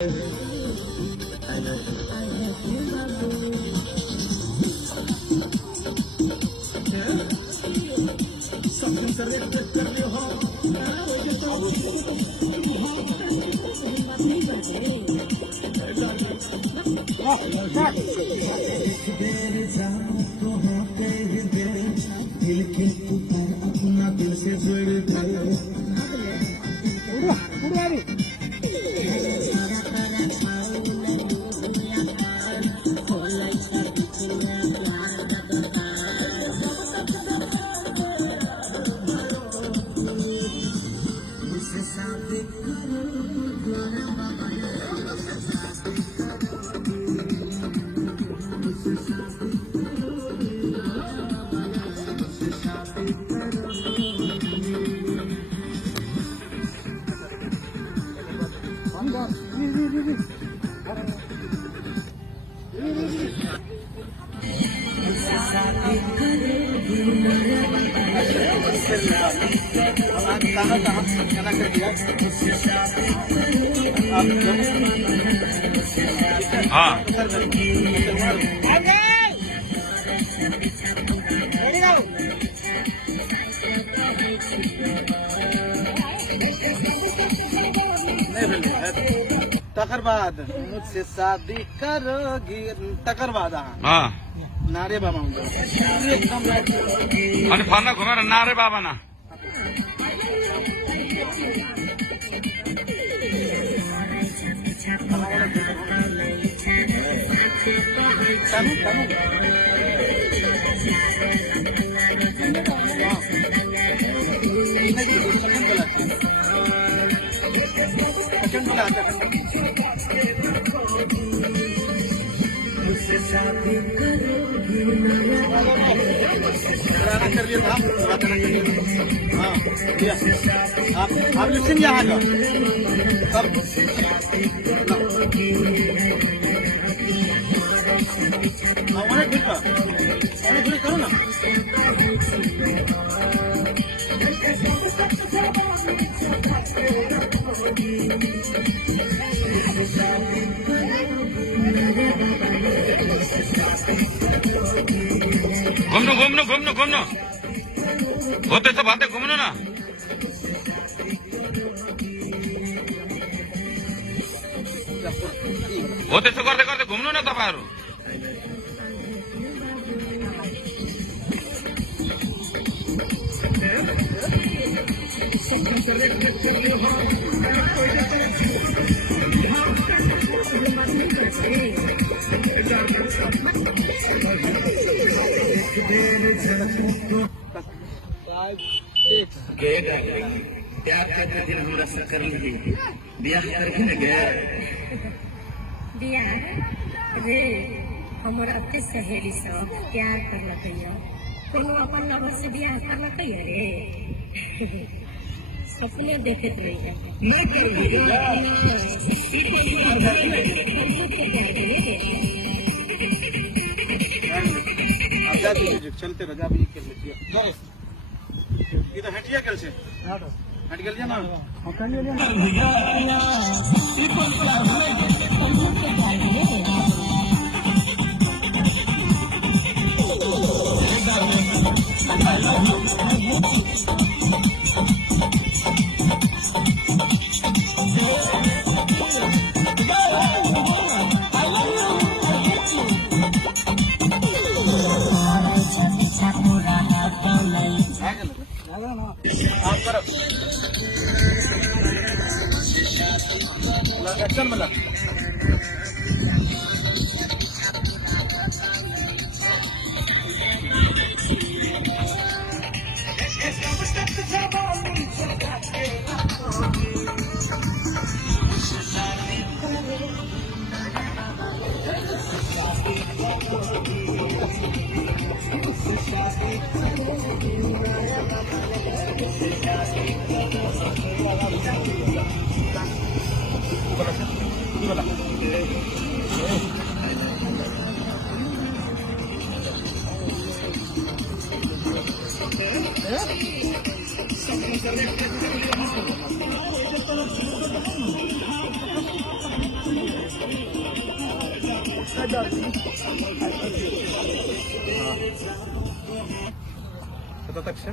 अपना दिल से जुड़ हाँ तकर बाद मुझसे शादी करोगी तकर बाद हाँ नारे बाबा अनि फर्न घुमेर नारे बाबा ना कर दिया था हाँ आप लिखिए यहाँ का सब अनेक करो ना घुम्नु घुम्नु घुम्नु घुम्नु हो त्यसो भन्दै घुम्नु न हो त्यसो गर्दै गर्दै घुम्नु न तपाईहरु प्यार करके दिल हमरा से कर ली बियाह करके न गया बियाह रे हमरा के सहेली सब प्यार करलकै कोनो अपन लवर से बियाह करलकै रे सपने देखत रही नहीं करूंगी चलते रजा भी खेल लीजिए ये तो हटिया कल से हट गया ना एक्शन मला सतत अक्षर